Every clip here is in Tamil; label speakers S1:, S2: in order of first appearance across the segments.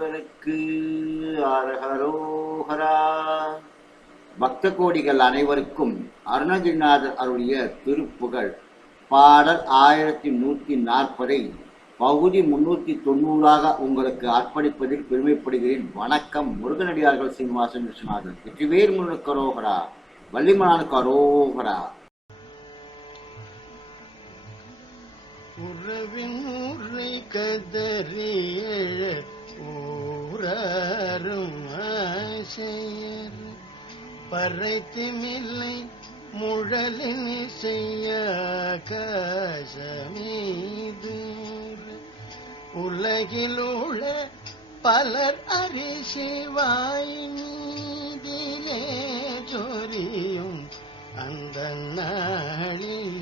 S1: முருகனுக்கு அரஹரோஹரா. பக்த கோடிகள் அனைவருக்கும் அருணகிரிநாதர் அருளிய திருப்புகழ். பாடல் ஆயிரத்தி நூற்றி நாற்பதை பகுதி முன்னூற்றி தொண்ணூறாக உங்களுக்கு அர்ப்பணிப்பதில் பெருமைப்படுகிறேன். வணக்கம் முருகனடியார்கள் சீனிவாசன் விஸ்வநாதன். வெற்றிவேல் முருகனுக்கு அரோகரா வள்ளிமனானுக்கு அரோகரா
S2: உறவின் ஊரை கதறிய செயர் பறை திமில்லை முழலின் செய்ய காசமீது உலகில் உள்ள பலர் அரிசிவாய் மீதிலே சொரியும் அந்த நாளில்.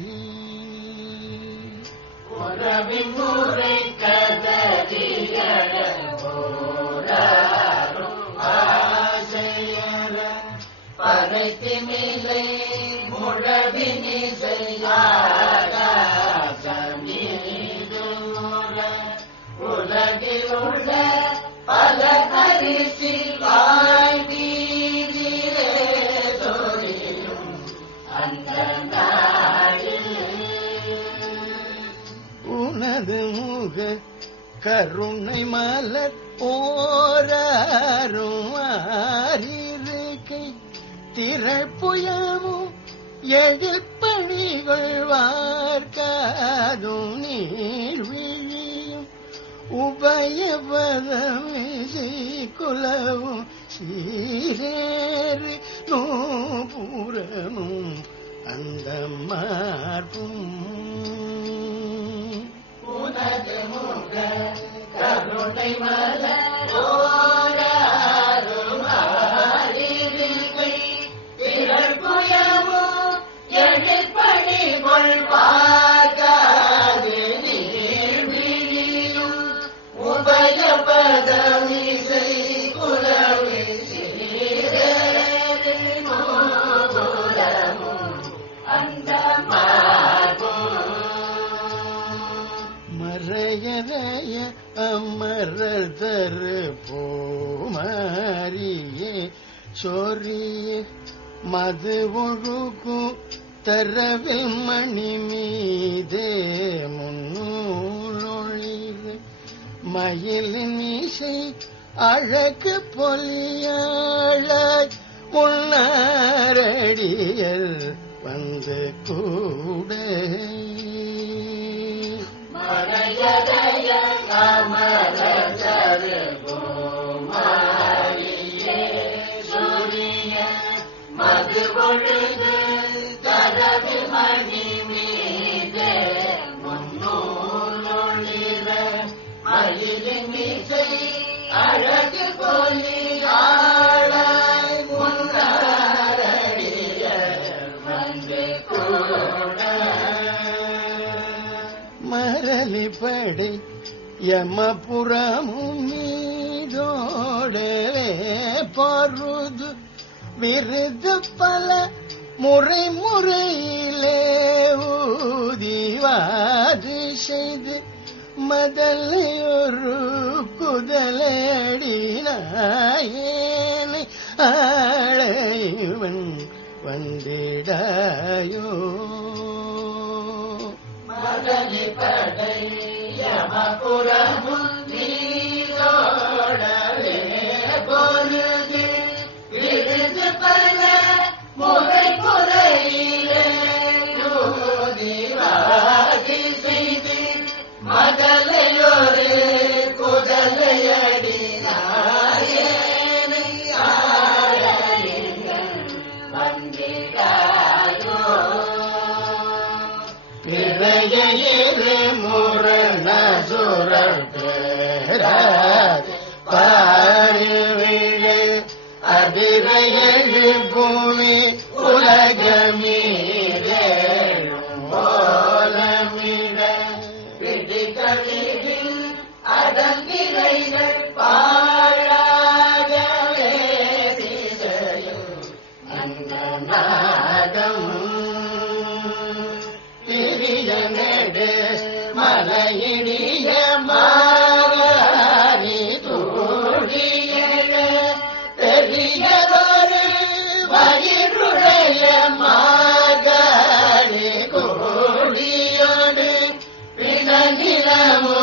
S2: உனது முக கருணை மலர் ஓராரும் ஆரிருக்கை திரள்புயமும் எழிற்பணிகள் வார்க்காதும் நீர் விழியும் உபயபதமிசை குலவும் சீரேறு நோபுரனும் அந்த மார்பும் உனது முக கருணை மறையறைய மது ஒழுகு தரவில் மணி மீதே முன்னூலொழிது மயிலின் இசை அழகு பொலியாளாய் முன்னாரடியல் வந்து கூட. மரளி படை யமபுரமும் மீதோடவே பருது விருது பல முறை முறையிலே ஊதிவாது செய்து மதலை ஒரு குதலடினாயேனை ஆளைவன் வந்திடாயோ நிறையிரு முரண சுரர் பாரிவிழு அதிரையழு பூமி உலகமீரே மலையினிய மாரி தூடியழ பெரியதொரு வயிறுடைய மாகி கூடியோடு பிணநிலமோ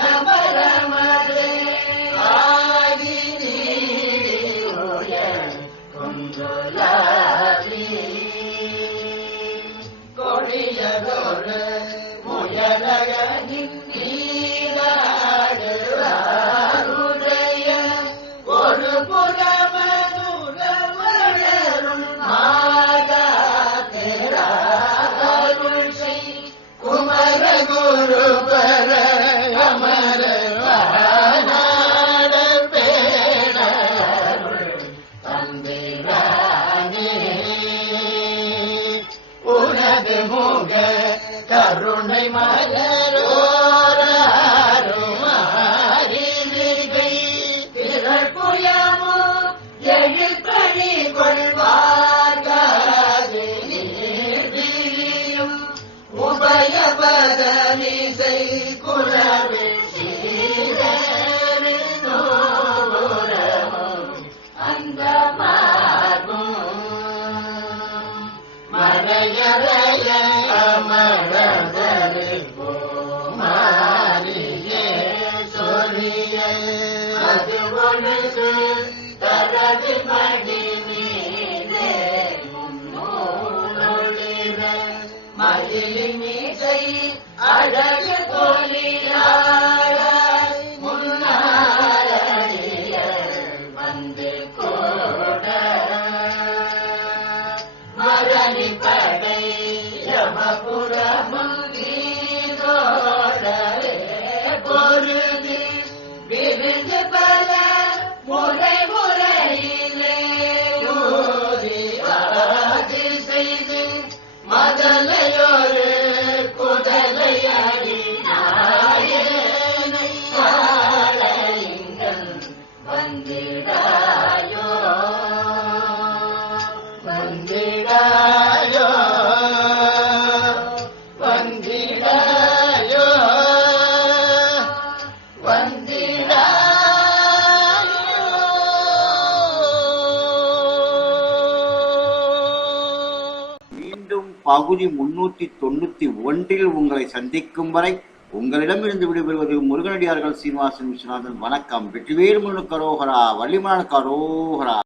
S2: Rama
S1: promises. பகுதி முன்னூத்தி தொண்ணூத்தி ஒன்றில் உங்களை சந்திக்கும் வரை உங்களிடமிருந்து விடைபெறுவது முருகனடியார்கள் சீனிவாசன் விஸ்வநாதன். வணக்கம். வெற்றிவேல் முருகன் கரோகரா வள்ளிமான கரோகரா.